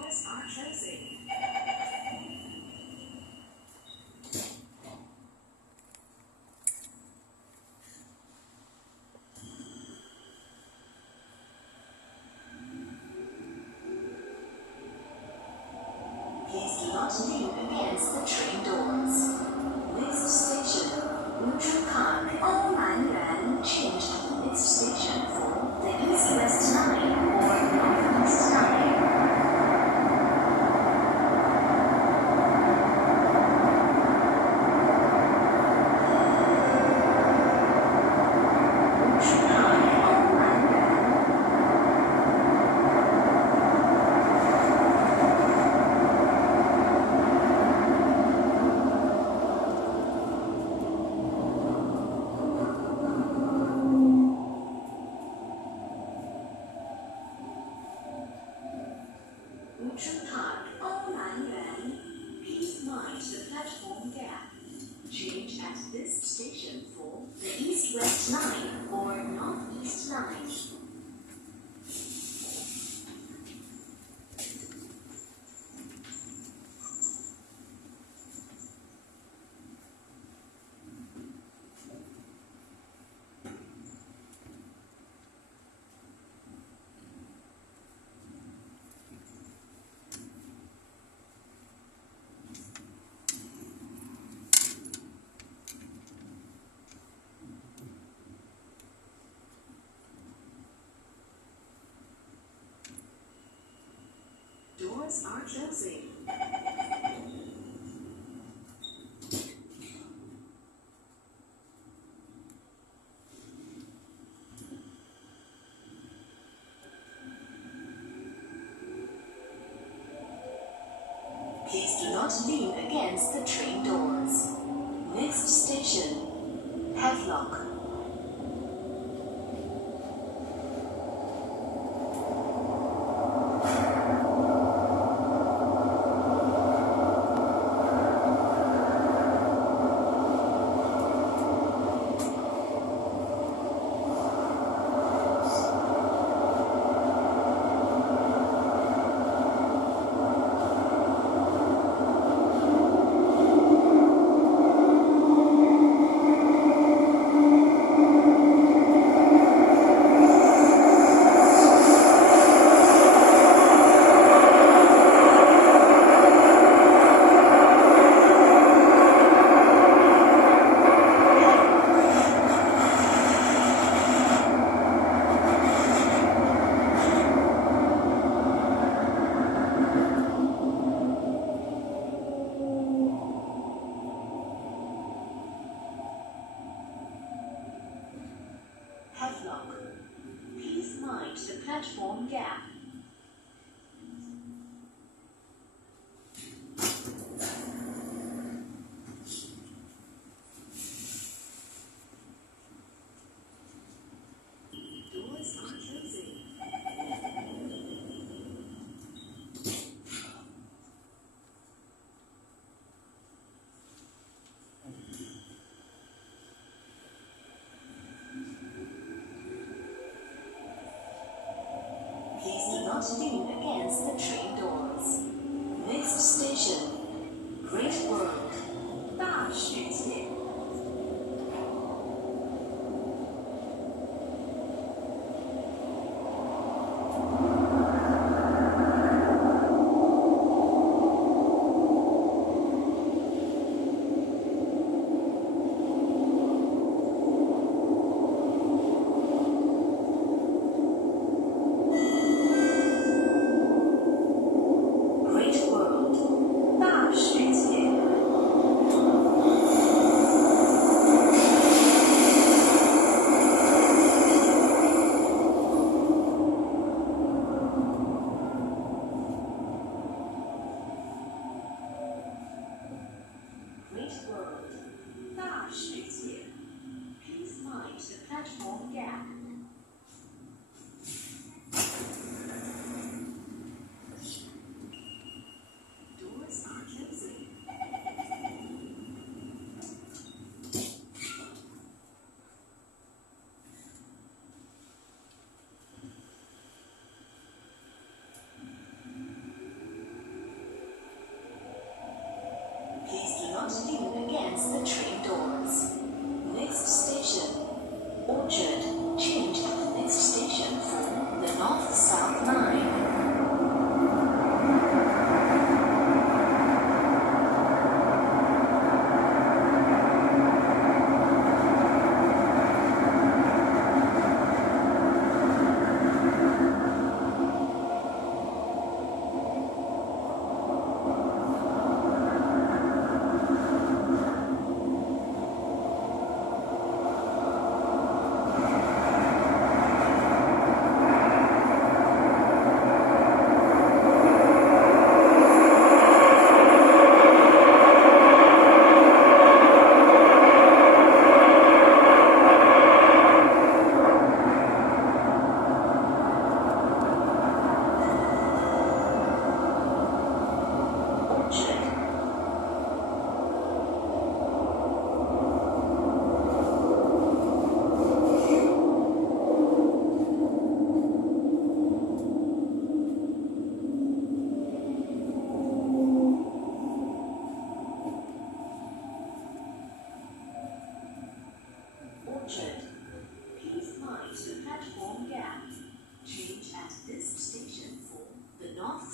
Doors are closing. Please do not lean against the train doors. Next station, Neutral Park. All 满员 change to the next station for the East-West Line or North-East Line. Neutral Park. All 满员 Neutral Park, all 满员 please mind the platform gap. Change at this station for the East-West Line or North-East Line. Doors are closing. Please do not lean against the train doors. Next station, Havelock. Havelock. Please mind the platform gap. Doors are closing. Please do not lean against the train doors. Next station, Great World. 大世界。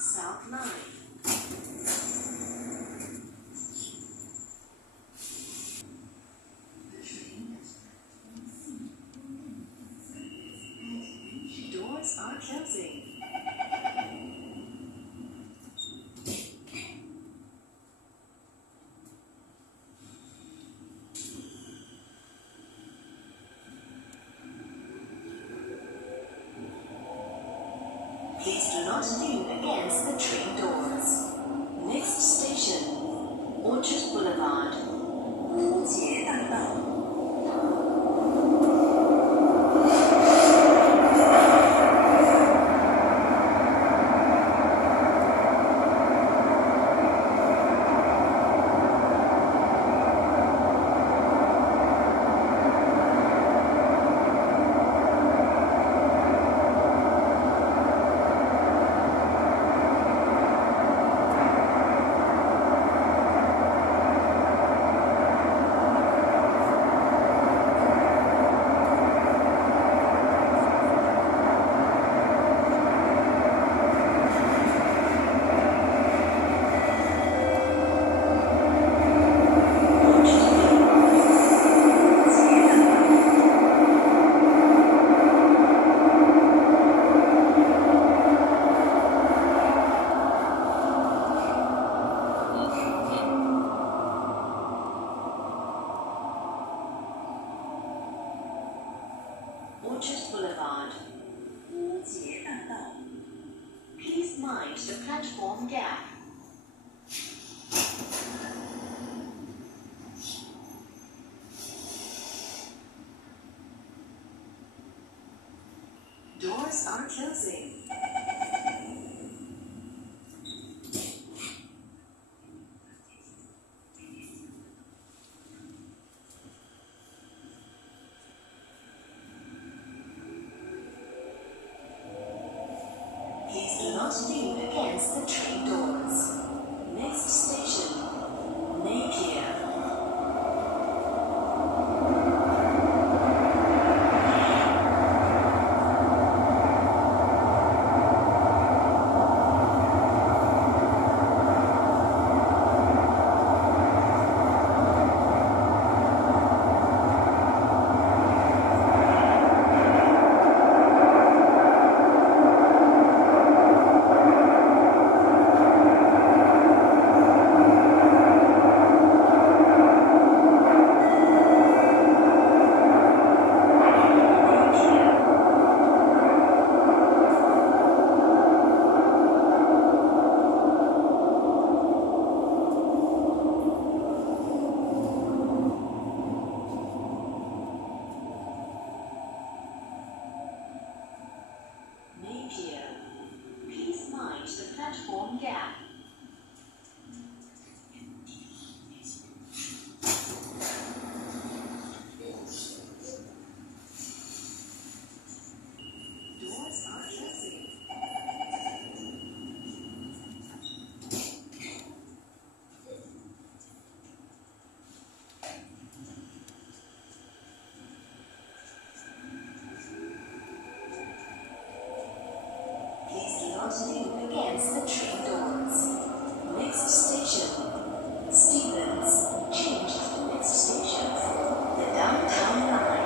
South Line. The train has doors are closing. Please do not lean against the train doors. Next station, Orchard Boulevard. 乌节大道。Orchard Boulevard. 乌节大道. Please mind the platform gap. Doors are closing. Please do not lean against the train doors. Next station, Napier. Napier. Please mind the platform gap. Doors are closing. Please do not lean against the train doors. Next station, Stevens. Change to the next station for the Downtown Line.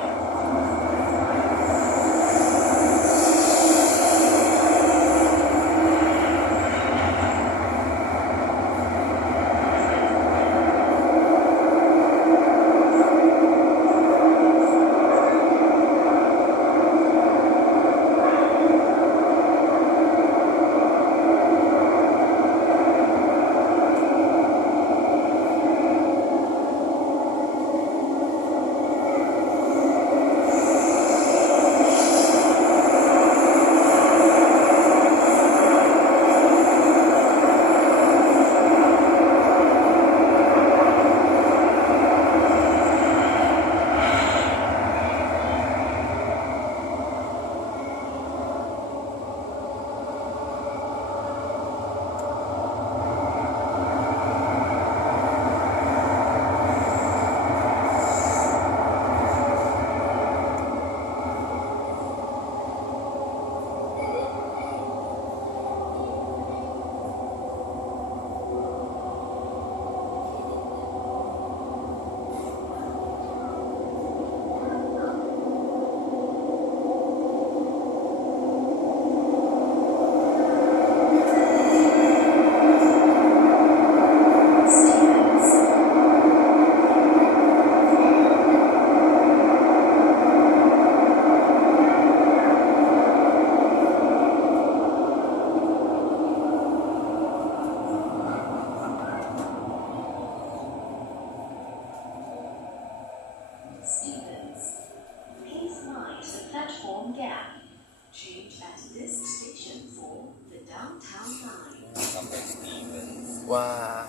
Wah,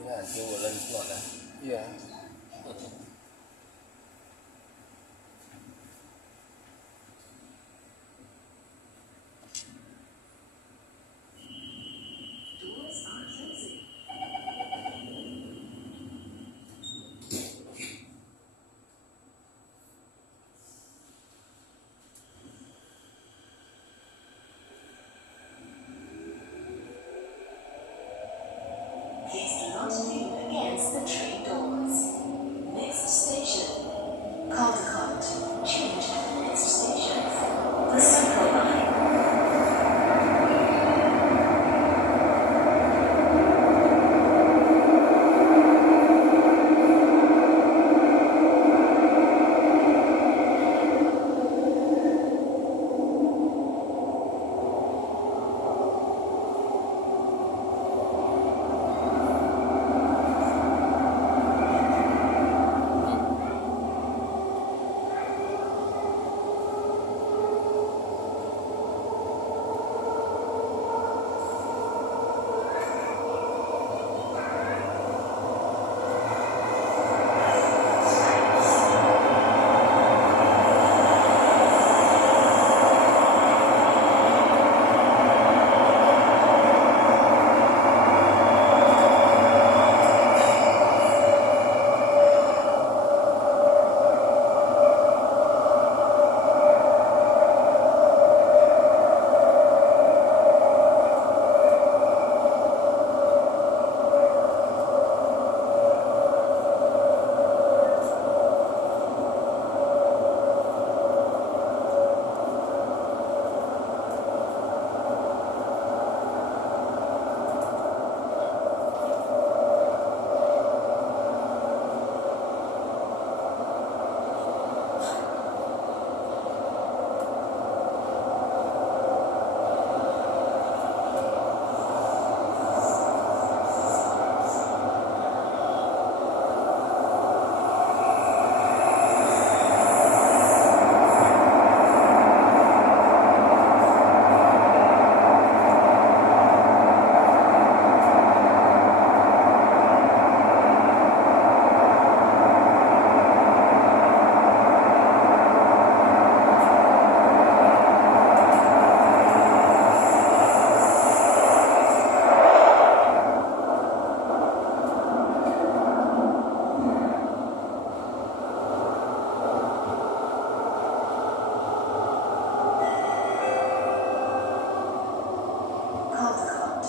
nanti bulan semua. Iya. Doors are closing. Please do not lean against the train doors. Next station, Caldecott. Change at the next station for the Central Line. Caldecott.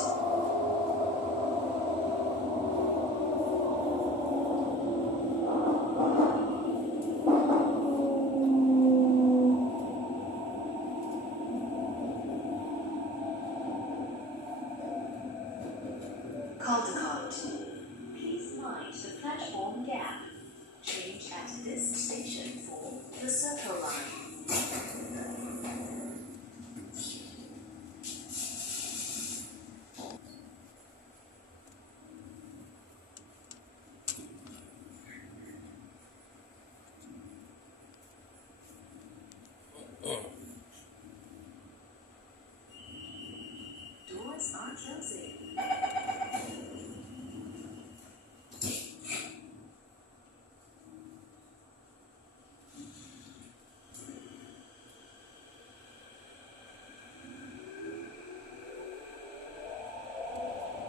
Caldecott. Please mind the platform gap. Change at this station for the Circle Line. Doors are closing.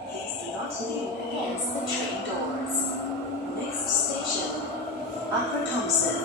Please do not lean against the train doors. Next station, Upper Thompson.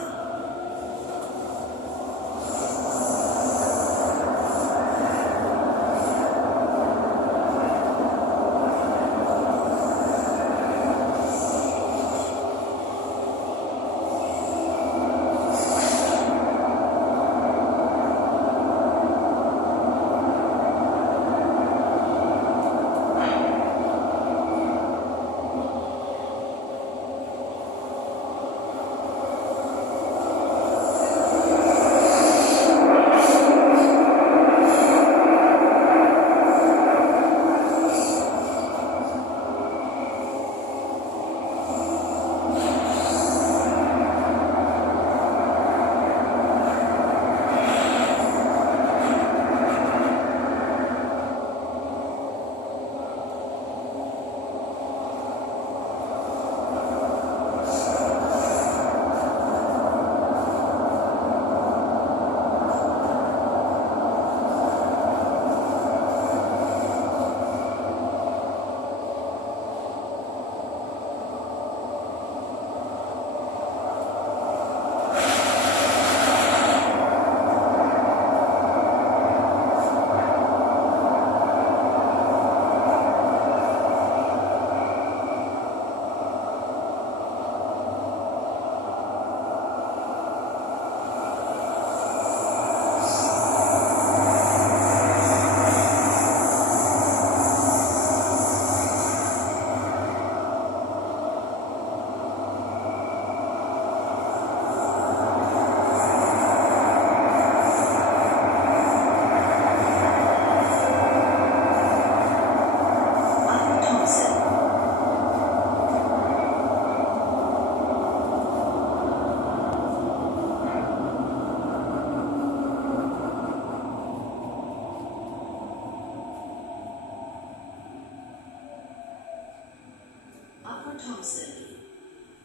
Thompson.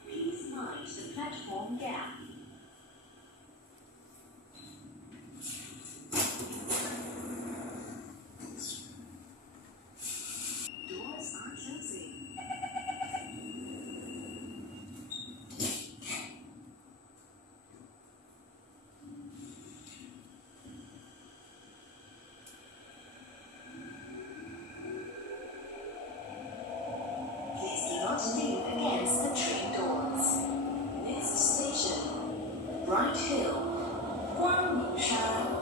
Please mind the platform gap. Doors are closing. Please do not lean against the train doors. Next station, Bright Hill, Guangmingshan.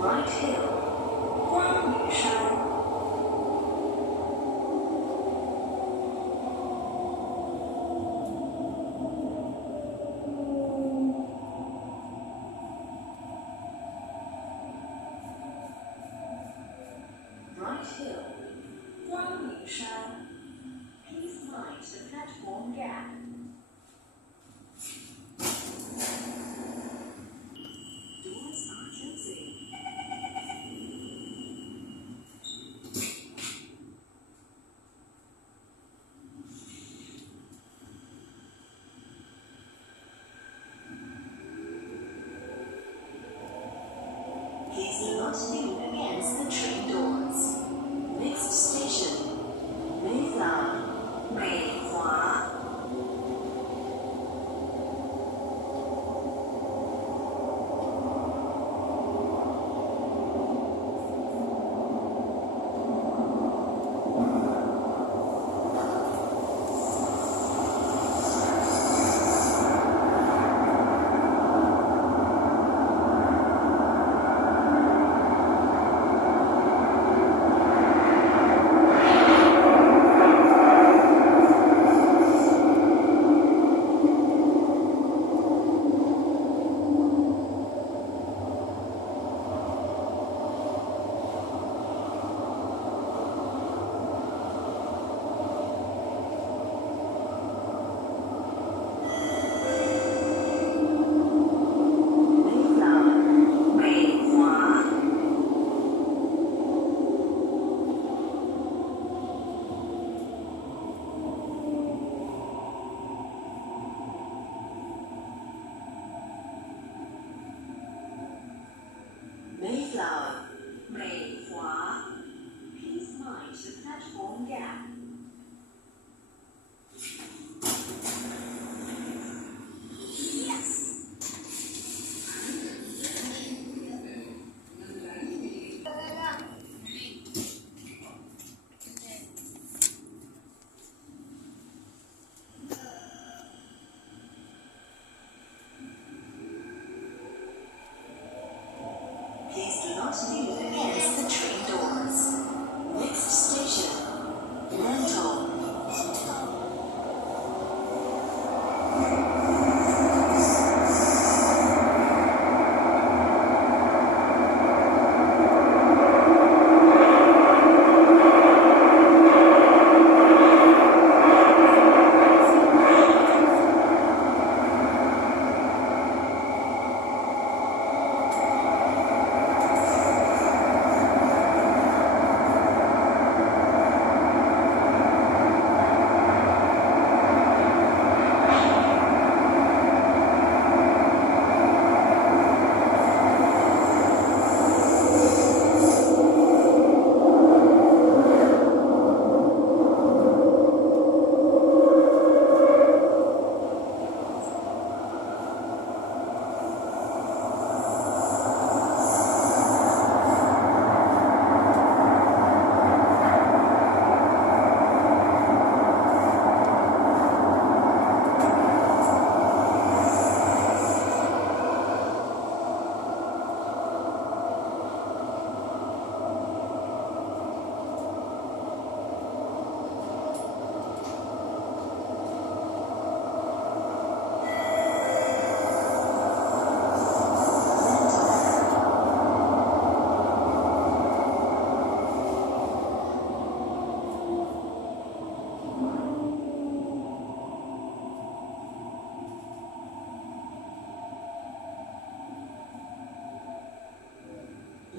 Bright Hill, Guangmingshan. Bright Hill, Guangmingshan. Please mind the platform gap. Doors are closing. Please do not lean against the train doors. Next station, Mayflower, Meihua. Mayflower, Meihua. Mayflower, Meihua. Please mind the platform gap. Yes. Please do not lean against the train doors. Next station, Lantau.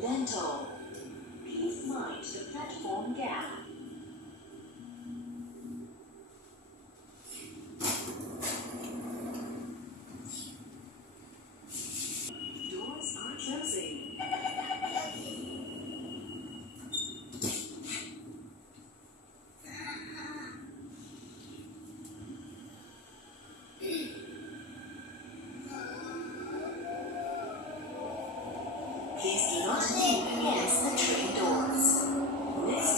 Bento. Please mind the platform gap. Doors are closing. Please do not lean against the train doors. Next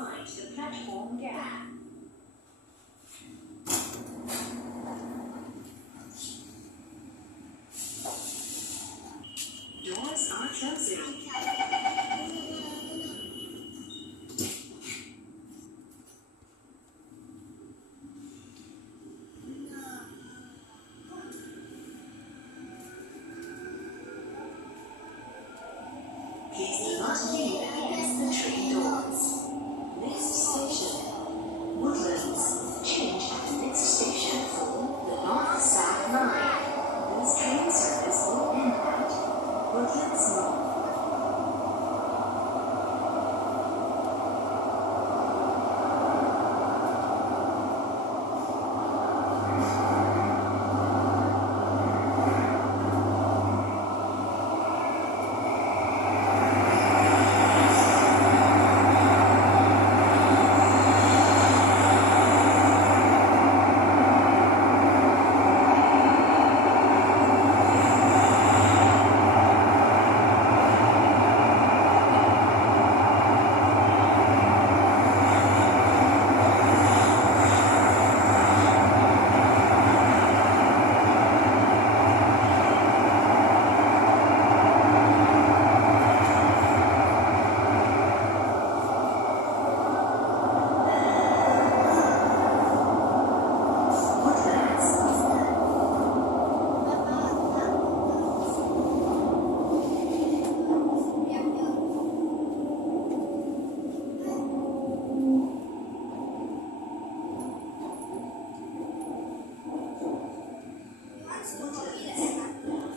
mind the platform gap. Doors are closing. Please do not lean against the train doors. Next station, Woodlands. Change at the next station for the North-South Line. This train service will end at Woodlands Mall.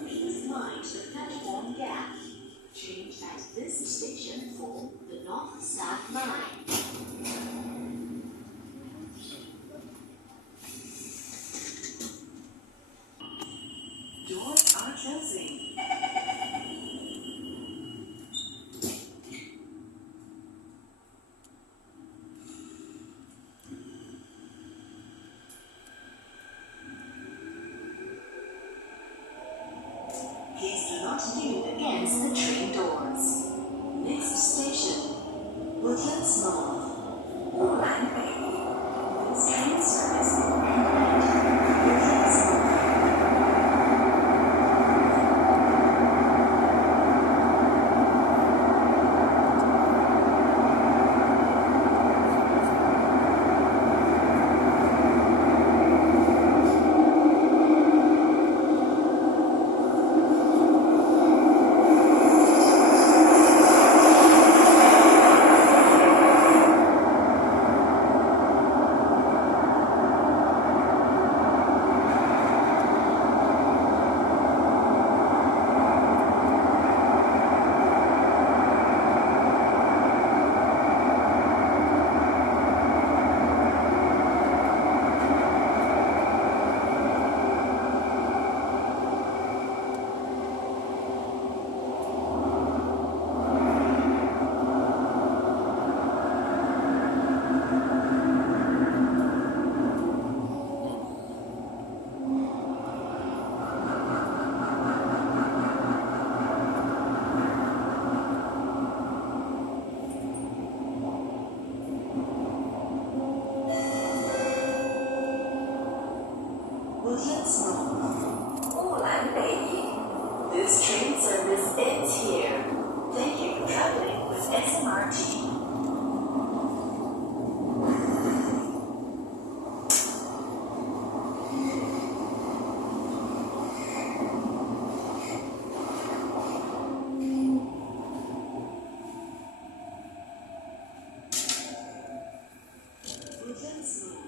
Please mind the platform gap. Change at this station for the North-South Line. Doors are closing. Please do not lean against the train doors. Next station, Woodlands Mall. 乌兰北。This train service will end at Woodlands Mall. Woodlands Mall. 乌兰北营. This train service ends here. Thank you for traveling with SMRT. Woodlands Mall.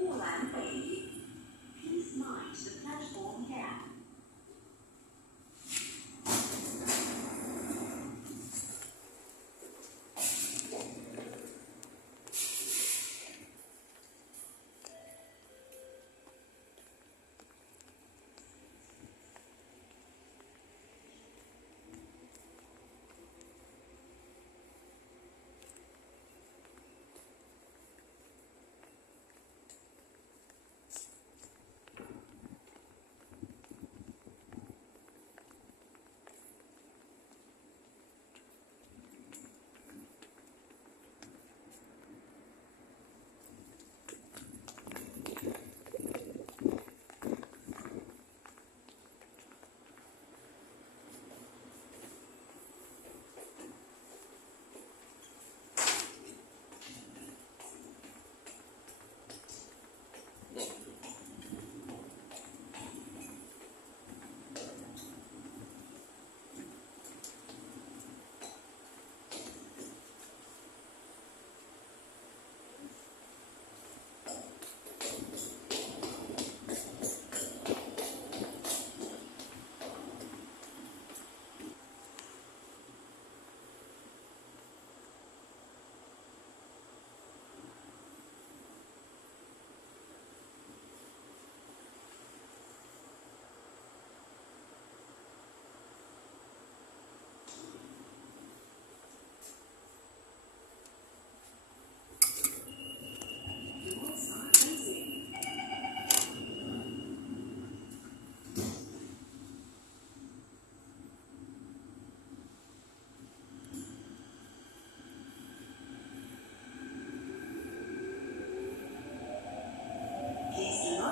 乌兰北营. Please mind the platform gap.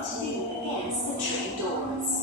not lean against the train doors.